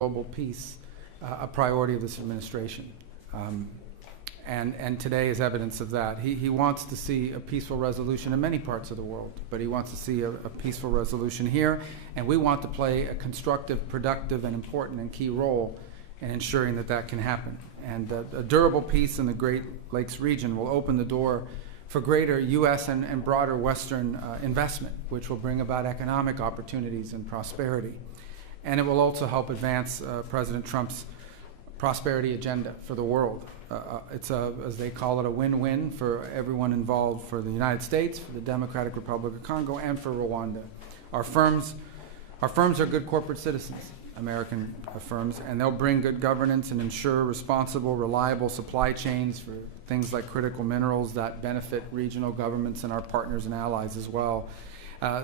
global peace a priority of this administration. And today is evidence of that. He wants to see a peaceful resolution in many parts of the world, but he wants to see a peaceful resolution here, and we want to play a constructive, productive, and important and key role in ensuring that that can happen. And a durable peace in the Great Lakes region will open the door for greater U.S. and broader Western investment, which will bring about economic opportunities and prosperity. And it will also help advance President Trump's prosperity agenda for the world. It's as they call it, a win-win for everyone involved, for the United States, for the Democratic Republic of Congo, and for Rwanda. Our firms are good corporate citizens, American firms, and they'll bring good governance and ensure responsible, reliable supply chains for things like critical minerals that benefit regional governments and our partners and allies as well.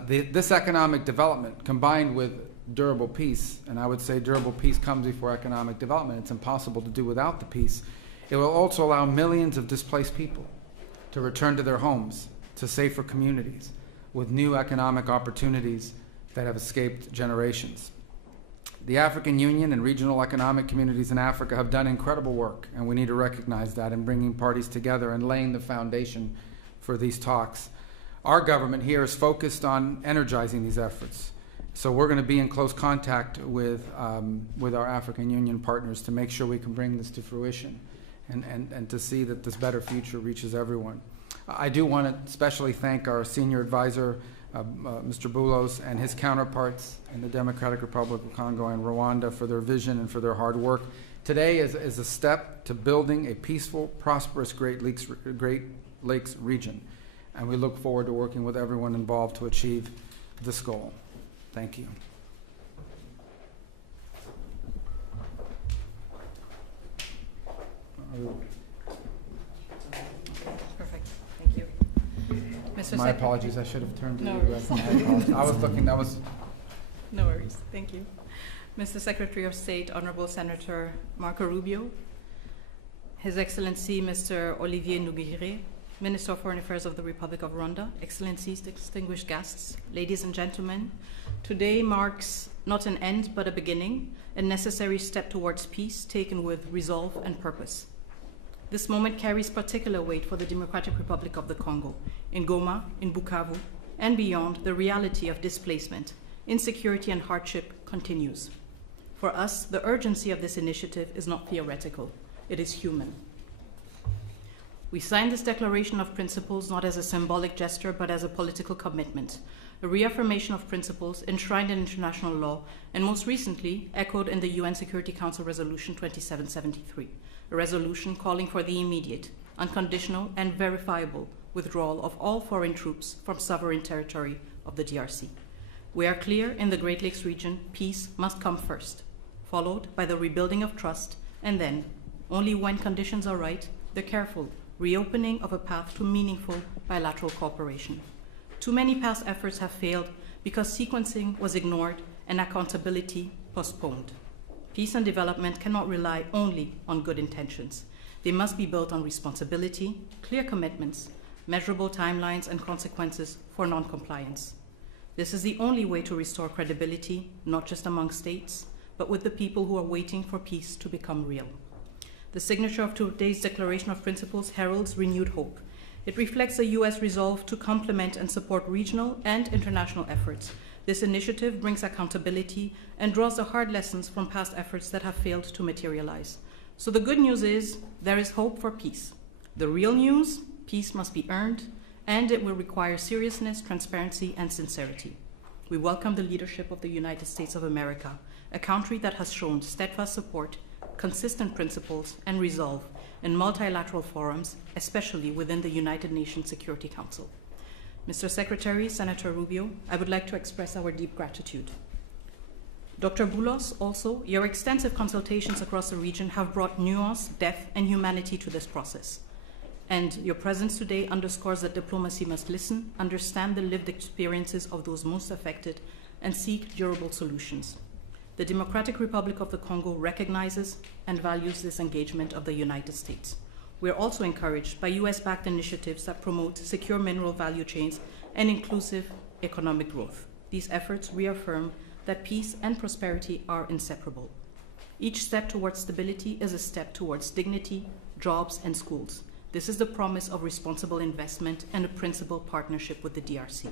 This economic development, combined with durable peace, and I would say durable peace comes before economic development. It's impossible to do without the peace. It will also allow millions of displaced people to return to their homes, to safer communities, with new economic opportunities that have escaped generations. The African Union and regional economic communities in Africa have done incredible work, and we need to recognize that in bringing parties together and laying the foundation for these talks. Our government here is focused on energizing these efforts. So we're going to be in close contact with our African Union partners to make sure we can bring this to fruition and to see that this better future reaches everyone. I do want to especially thank our senior advisor, Mr. Boulos, and his counterparts in the Democratic Republic of Congo and Rwanda for their vision and for their hard work. Today is a step to building a peaceful, prosperous Great Lakes region, and we look forward to working with everyone involved to achieve this goal. Thank you. Perfect. Thank you. Mr. My apologies. I should have turned to No you. worries. I was looking. That was. No worries. Thank you. Mr. Secretary of State, Honorable Senator Marco Rubio, His Excellency Mr. Olivier Nduhungirehe, Minister of Foreign Affairs of the Republic of Rwanda, Excellencies, distinguished guests, ladies and gentlemen, today marks not an end but a beginning, a necessary step towards peace taken with resolve and purpose. This moment carries particular weight for the Democratic Republic of the Congo. In Goma, in Bukavu, and beyond, the reality of displacement, insecurity, and hardship continues. For us, the urgency of this initiative is not theoretical, it is human. We signed this Declaration of Principles not as a symbolic gesture, but as a political commitment, a reaffirmation of principles enshrined in international law, and most recently echoed in the UN Security Council Resolution 2773, a resolution calling for the immediate, unconditional, and verifiable withdrawal of all foreign troops from sovereign territory of the DRC. We are clear in the Great Lakes region, peace must come first, followed by the rebuilding of trust, and then, only when conditions are right, the careful reopening of a path to meaningful bilateral cooperation. Too many past efforts have failed because sequencing was ignored and accountability postponed. Peace and development cannot rely only on good intentions. They must be built on responsibility, clear commitments, measurable timelines, and consequences for non-compliance. This is the only way to restore credibility, not just among states, but with the people who are waiting for peace to become real. The signature of today's Declaration of Principles heralds renewed hope. It reflects the U.S. resolve to complement and support regional and international efforts. This initiative brings accountability and draws the hard lessons from past efforts that have failed to materialize. So the good news is there is hope for peace. The real news, peace must be earned, and it will require seriousness, transparency, and sincerity. We welcome the leadership of the United States of America, a country that has shown steadfast support, consistent principles, and resolve in multilateral forums, especially within the United Nations Security Council. Mr. Secretary, Senator Rubio, I would like to express our deep gratitude. Dr. Boulos, also, your extensive consultations across the region have brought nuance, depth, and humanity to this process. And your presence today underscores that diplomacy must listen, understand the lived experiences of those most affected, and seek durable solutions. The Democratic Republic of the Congo recognizes and values this engagement of the United States. We are also encouraged by US-backed initiatives that promote secure mineral value chains and inclusive economic growth. These efforts reaffirm that peace and prosperity are inseparable. Each step towards stability is a step towards dignity, jobs, and schools. This is the promise of responsible investment and a principled partnership with the DRC,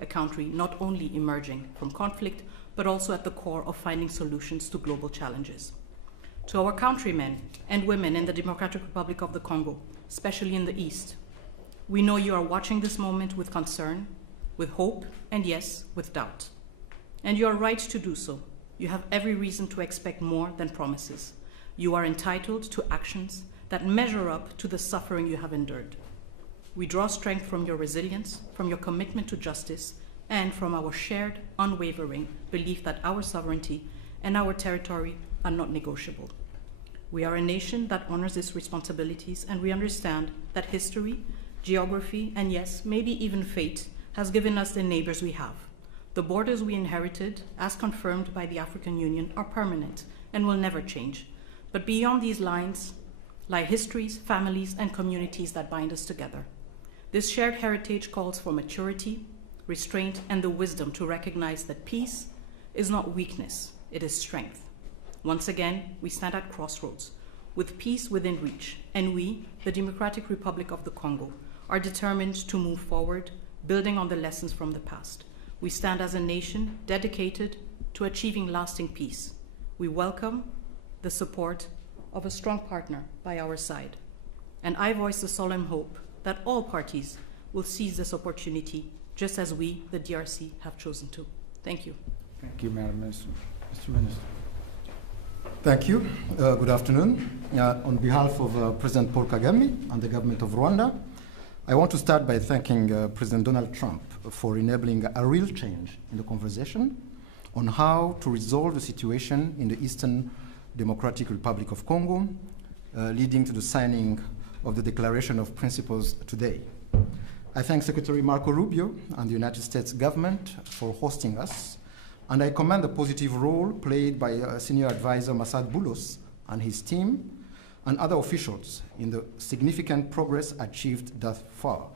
a country not only emerging from conflict, but also at the core of finding solutions to global challenges. To our countrymen and women in the Democratic Republic of the Congo, especially in the East, we know you are watching this moment with concern, with hope, and yes, with doubt. And you are right to do so. You have every reason to expect more than promises. You are entitled to actions that measure up to the suffering you have endured. We draw strength from your resilience, from your commitment to justice, and from our shared, unwavering belief that our sovereignty and our territory are not negotiable. We are a nation that honors its responsibilities, and we understand that history, geography, and yes, maybe even fate has given us the neighbors we have. The borders we inherited, as confirmed by the African Union, are permanent and will never change. But beyond these lines lie histories, families, and communities that bind us together. This shared heritage calls for maturity, restraint, and the wisdom to recognize that peace is not weakness, it is strength. Once again, we stand at crossroads, with peace within reach, and we, the Democratic Republic of the Congo, are determined to move forward, building on the lessons from the past. We stand as a nation dedicated to achieving lasting peace. We welcome the support of a strong partner by our side. And I voice the solemn hope that all parties will seize this opportunity, just as we, the DRC, have chosen to. Thank you. Thank you, Madam Minister. Mr. Minister. Thank you. Good afternoon. On behalf of President Paul Kagame and the government of Rwanda, I want to start by thanking President Donald Trump for enabling a real change in the conversation on how to resolve the situation in the Eastern Democratic Republic of Congo, leading to the signing of the Declaration of Principles today. I thank Secretary Marco Rubio and the United States government for hosting us, and I commend the positive role played by Senior Advisor Massad Boulos and his team and other officials in the significant progress achieved thus far.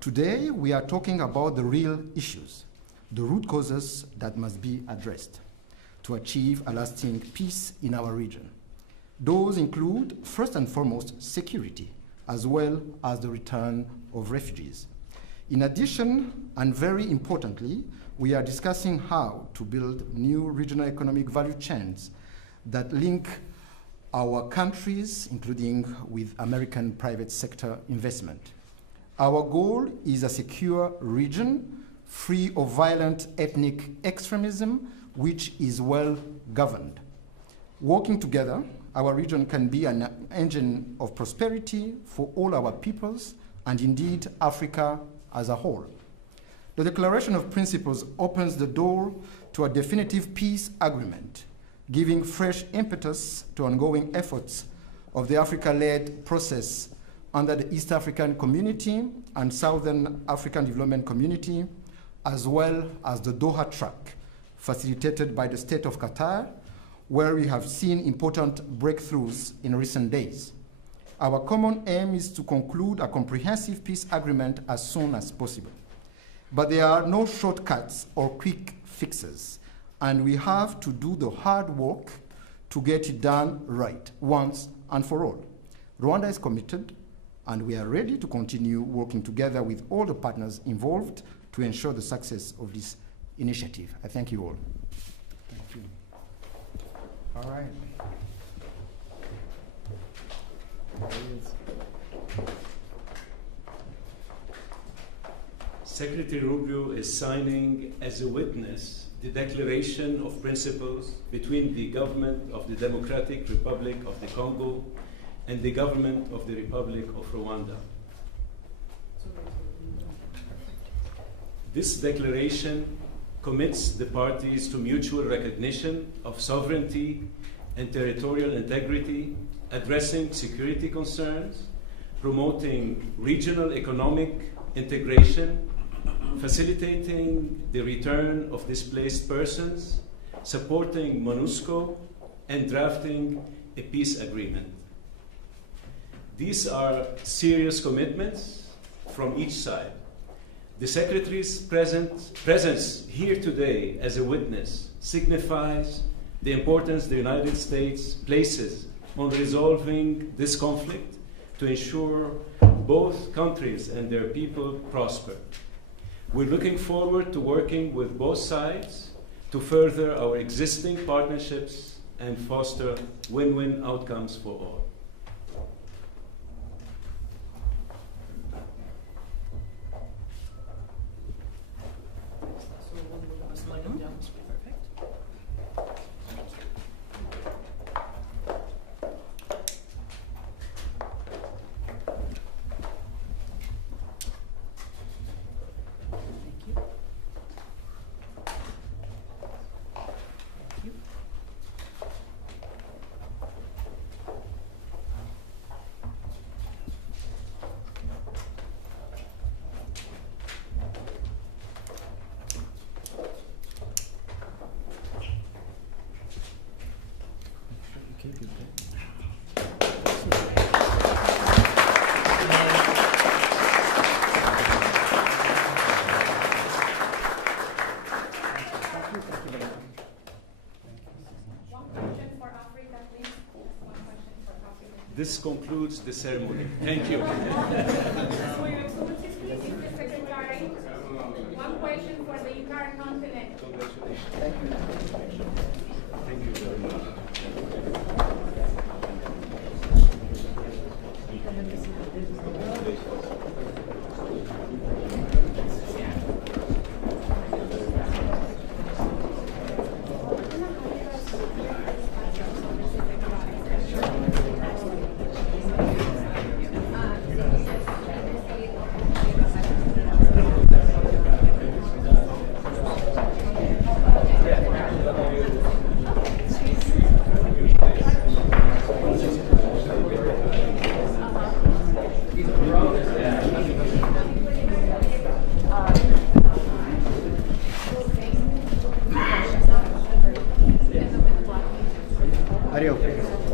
Today, we are talking about the real issues, the root causes that must be addressed to achieve a lasting peace in our region. Those include, first and foremost, security, as well as the return of refugees. In addition, and very importantly, we are discussing how to build new regional economic value chains that link our countries, including with American private sector investment. Our goal is a secure region, free of violent ethnic extremism, which is well governed. Working together, our region can be an engine of prosperity for all our peoples, and indeed Africa as a whole. The Declaration of Principles opens the door to a definitive peace agreement, giving fresh impetus to ongoing efforts of the Africa-led process under the East African Community and Southern African Development Community, as well as the Doha track, facilitated by the State of Qatar, where we have seen important breakthroughs in recent days. Our common aim is to conclude a comprehensive peace agreement as soon as possible. But there are no shortcuts or quick fixes, and we have to do the hard work to get it done right, once and for all. Rwanda is committed, and we are ready to continue working together with all the partners involved to ensure the success of this initiative. I thank you all. Thank you. All right. There he is. Secretary Rubio is signing as a witness the Declaration of Principles between the government of the Democratic Republic of the Congo and the government of the Republic of Rwanda. This declaration commits the parties to mutual recognition of sovereignty and territorial integrity, addressing security concerns, promoting regional economic integration, facilitating the return of displaced persons, supporting MONUSCO, and drafting a peace agreement. These are serious commitments from each side. The Secretary's presence here today as a witness signifies the importance the United States places on resolving this conflict to ensure both countries and their people prosper. We're looking forward to working with both sides to further our existing partnerships and foster win-win outcomes for all. This concludes the ceremony. Thank you. For your excellencies, please, Mr. Secretary, one question for the entire continent. Thank you very much. Ariel.